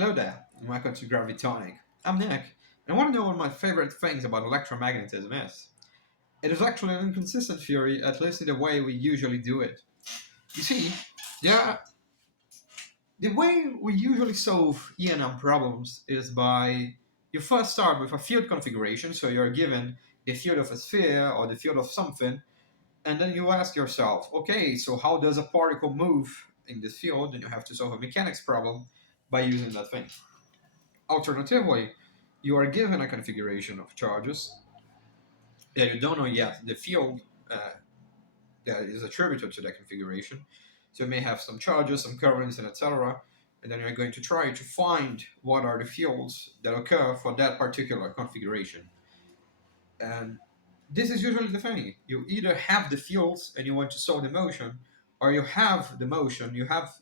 Hello there, and welcome to Gravitonic. I'm Nick, and I want to know what my favorite things about electromagnetism is. It is actually an inconsistent theory, at least in the way we usually do it. You see, there, the way we usually solve E&M problems is by you first start with a field configuration, so you're given the field of a sphere or the field of something, and then you ask yourself, okay, so how does a particle move in this field? And you have to solve a mechanics problem by using that thing. Alternatively, you are given a configuration of charges that you don't know yet the field uh, that is attributed to that configuration. So you may have some charges, some currents, and etc. And then you're going to try to find what are the fields that occur for that particular configuration. And this is usually the thing. You either have the fields and you want to solve the motion, or you have the motion, you have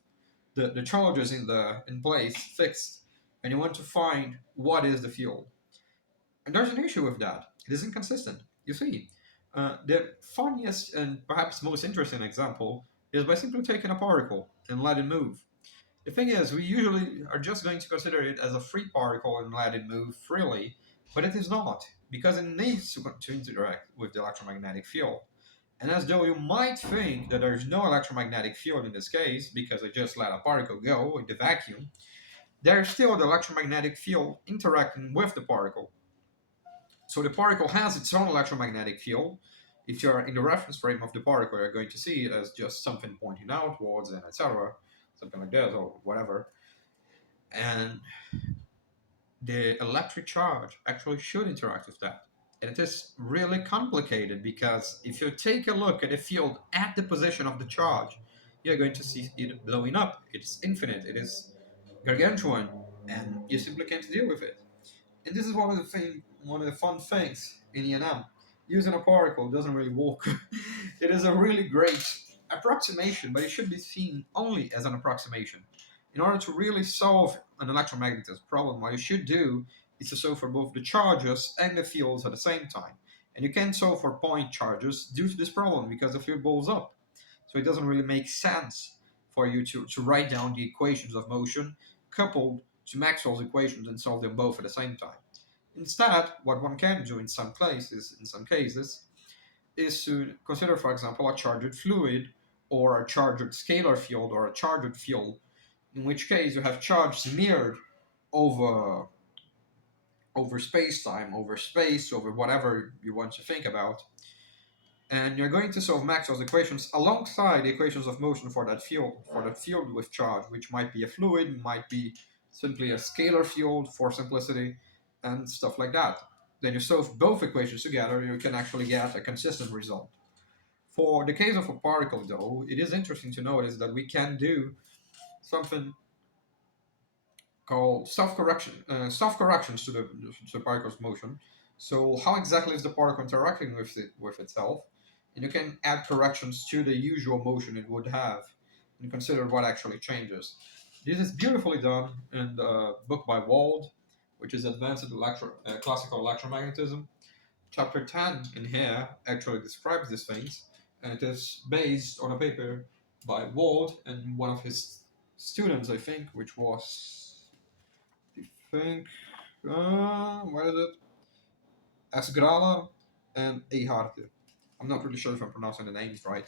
the charges in place fixed, and you want to find what is the field. And there's an issue with that. It is inconsistent. You see, the funniest and perhaps most interesting example is by simply taking a particle and let it move. The thing is, we usually are just going to consider it as a free particle and let it move freely, but it is not, because it needs to interact with the electromagnetic field. And as though you might think that there's no electromagnetic field in this case, because I just let a particle go in the vacuum, there's still the electromagnetic field interacting with the particle. So the particle has its own electromagnetic field. If you're in the reference frame of the particle, you're going to see it as just something pointing outwards and etc., something like that or whatever. And the electric charge actually should interact with that. And it is really complicated because if you take a look at the field at the position of the charge, you're going to see it blowing up. It's infinite. It is gargantuan, and you simply can't deal with it. And this is one of the fun things in E&M. Using a particle doesn't really work. It is a really great approximation, but it should be seen only as an approximation. In order to really solve an electromagnetism problem, what you should do is to solve for both the charges and the fields at the same time. And you can't solve for point charges due to this problem because the field blows up. So it doesn't really make sense for you to write down the equations of motion coupled to Maxwell's equations and solve them both at the same time. Instead, what one can do in some cases, is to consider, for example, a charged fluid or a charged scalar field or a charged field, in which case you have charge smeared over space-time, over space, over whatever you want to think about, and you're going to solve Maxwell's equations alongside the equations of motion for that field with charge, which might be a fluid, might be simply a scalar field for simplicity, and stuff like that. Then you solve both equations together, you can actually get a consistent result. For the case of a particle, though, it is interesting to notice that we can do something called self corrections to the particle's motion. So how exactly is the particle interacting with itself? And you can add corrections to the usual motion it would have and consider what actually changes. This is beautifully done in the book by Wald, which is Advanced Classical Electromagnetism. Chapter 10 in here actually describes these things, and it is based on a paper by Wald and one of his students, I think, which was, I think, what is it? Asgrala and Eharte. I'm not really sure if I'm pronouncing the names right,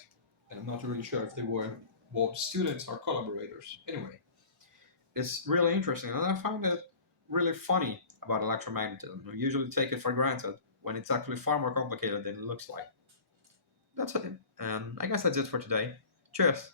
and I'm not really sure if they were both students or collaborators. Anyway, it's really interesting, and I find it really funny about electromagnetism. We usually take it for granted when it's actually far more complicated than it looks like. That's it, and I guess that's it for today. Cheers!